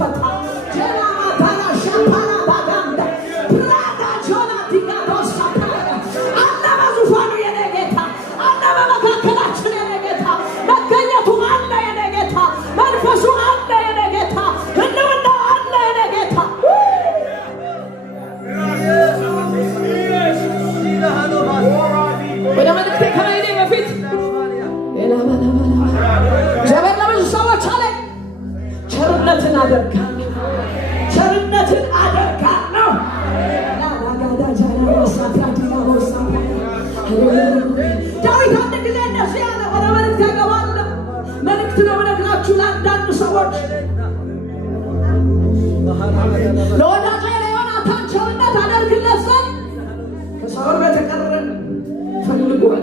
እንዲፈታ ጀላማታላ ሻፓላ ባጋንዳ ብራዳ ጆና ዲጋዶስ ሳፓላ አለ በዙፋኑ የኔ ጌታ አለ በመካከላችን የኔ ጌታ መገኘቱ አለ የኔ ጌታ መንፈሱ አለ የኔ ጌታ ህልውና አለ የኔ ጌታ ወደ መልእክቴ ከመሄዴ በፊት እግዚአብሔር ለብዙ ሰዎች አለ ቸርነትን አደርጋለሁ ቸርነትን አደርጋለሁ ዳዊት አንድ ጊዜ እንደዚህ ያለ ወደ መልእክት ያገባለሁ መልእክት ነው ብነግራችሁ ለአንዳንድ ሰዎች ለወዳጄ ለዮናታን ቸርነት አደርግለት ዘንድ ከሳኦል በተቀረ ፈልጓል